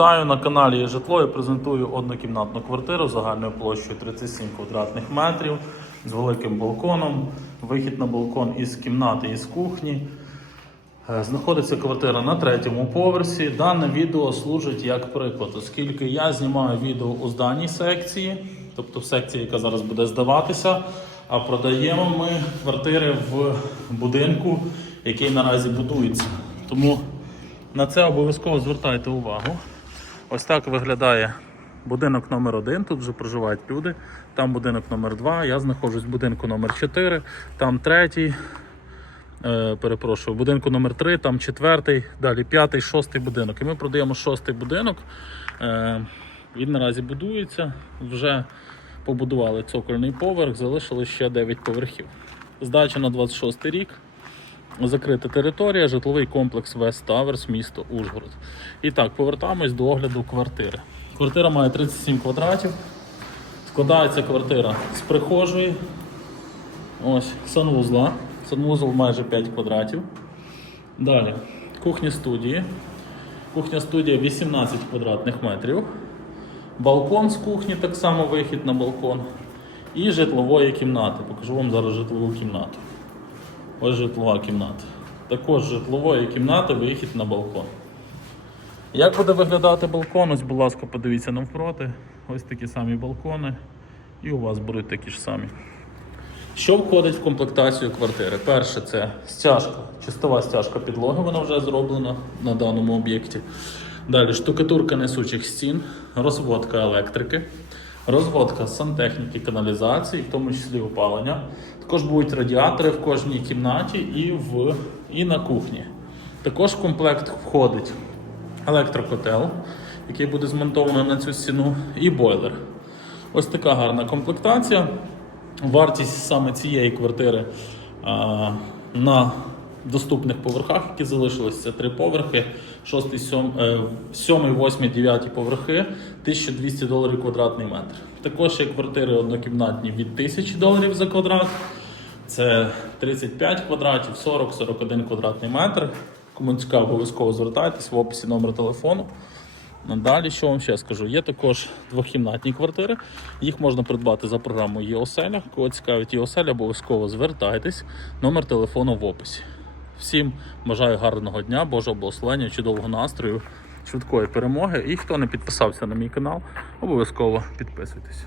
Вітаю на каналі «Є житло. Я презентую однокімнатну квартиру загальною площею 37 квадратних метрів з великим балконом. Вихід на балкон із кімнати із кухні. Е, Знаходиться квартира на третьому поверсі. Дане відео служить як приклад, оскільки я знімаю відео у зданій секції, тобто в секції, яка зараз буде здаватися. А продаємо ми квартири в будинку, який наразі будується. Тому на це обов'язково звертайте увагу. Ось так виглядає будинок номер 1 Тут вже проживають люди. Там будинок номер 2 Я знаходжусь в будинку номер 4 там третій. Е, перепрошую, будинку номер 3 там четвертий, далі п'ятий, шостий будинок. І ми продаємо шостий будинок. Е, він наразі будується. Вже побудували цокольний поверх, залишили ще 9 поверхів. Здача на 26 рік. Закрита територія, житловий комплекс West Towers, місто Ужгород. І так, повертаємось до огляду квартири. Квартира має 37 квадратів. Складається квартира з прихожої. Ось санвузла. Санвузол майже 5 квадратів. Далі кухня студії. Кухня студія 18 квадратних метрів. Балкон з кухні, так само вихід на балкон. І житлової кімнати. Покажу вам зараз житлову кімнату. Ось житлова кімната. Також житлової кімнати вихід на балкон. Як буде виглядати балкон? Ось, будь ласка, подивіться навпроти. Ось такі самі балкони. І у вас будуть такі ж самі. Що входить в комплектацію квартири? Перше це стяжка, чистова стяжка підлоги, вона вже зроблена на даному об'єкті. Далі штукатурка несучих стін, розводка електрики, розводка сантехніки, каналізації, в тому числі опалення. Також будуть радіатори в кожній кімнаті і, в, і на кухні. Також в комплект входить електрокотел, який буде змонтовано на цю стіну, і бойлер. Ось така гарна комплектація. Вартість саме цієї квартири а, на доступних поверхах, які залишилися, три поверхи, 6, 7, 7 8, 9 поверхи, 1200 доларів квадратний метр. Також є квартири однокімнатні від 1000 доларів за квадрат. Це 35 квадратів, 40-41 квадратний метр. Кому цікаво, обов'язково звертайтесь в описі номер телефону. Далі, що вам ще скажу, є також двохкімнатні квартири. Їх можна придбати за програмою «Єоселя». Кого цікавить «Єоселя», обов'язково звертайтесь. Номер телефону в описі. Всім бажаю гарного дня, Божого благословення, чудового настрою, швидкої перемоги. І хто не підписався на мій канал, обов'язково підписуйтесь.